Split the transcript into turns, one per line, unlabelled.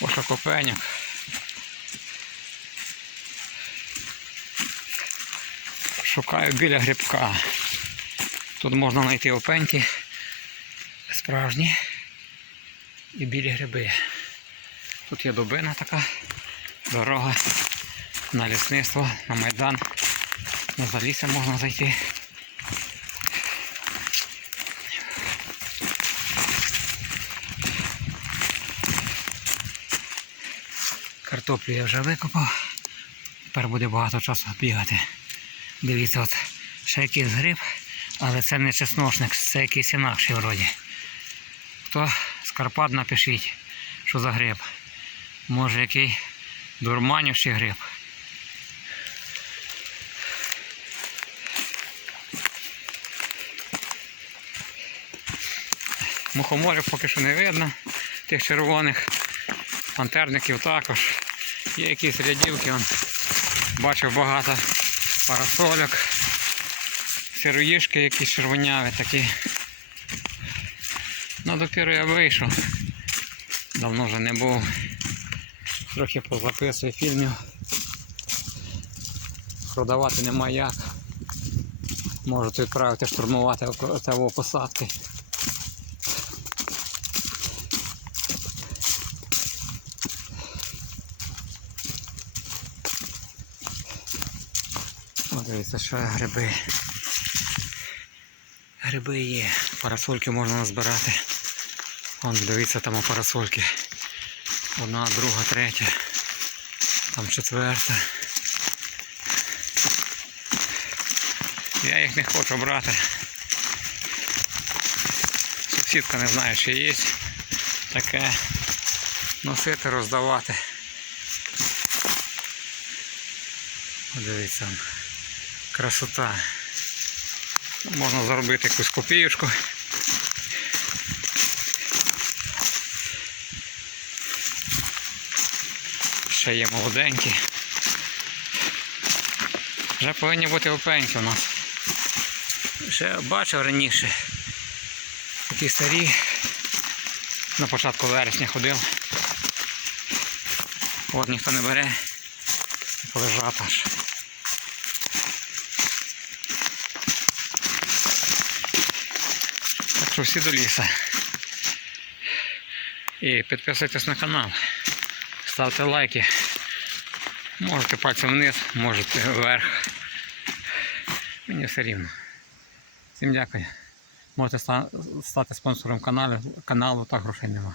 Пошакопеньок. Шукаю біля грибка. Тут можна знайти опеньки справжні і білі гриби. Тут є дубина така, дорога на лісництво, на майдан. На залісся можна зайти. Картоплю я вже викопав. Тепер буде багато часу бігати. Дивіться, от ще якийсь гриб, але це не чесношник, це якийсь інакший вроді. Хто з Карпат напишіть, що за гриб. Може який дурманівший гриб. Мухоморів поки що не видно, тих червоних, пантерників також. Є якісь рядівки, он, бачив багато парасольок, сироїшки якісь червоняві такі. Ну, допіру я вийшов. Давно вже не був. Трохи позаписую фільмів. Продавати нема як. Можете відправити штурмувати того посадки. О, дивіться, що гриби. Гриби є. Парасольки можна назбирати. Вон, дивіться, там у парасольки. Одна, друга, третя. Там четверта. Я їх не хочу брати. Сусідка не знає, чи є таке носити, роздавати. Подивіться. Красота. Можна заробити якусь копієчку. Ще є молоденькі. Вже повинні бути опеньки у нас. Ще бачив раніше. Такі старі. На початку вересня ходив. От ніхто не бере. Лежать аж. Так що всі до ліса. І підписуйтесь на канал. Ставте лайки. Можете пальцем вниз, можете вверх. Мені все рівно. Всім дякую. Можете стати спонсором каналу, каналу та грошей нема.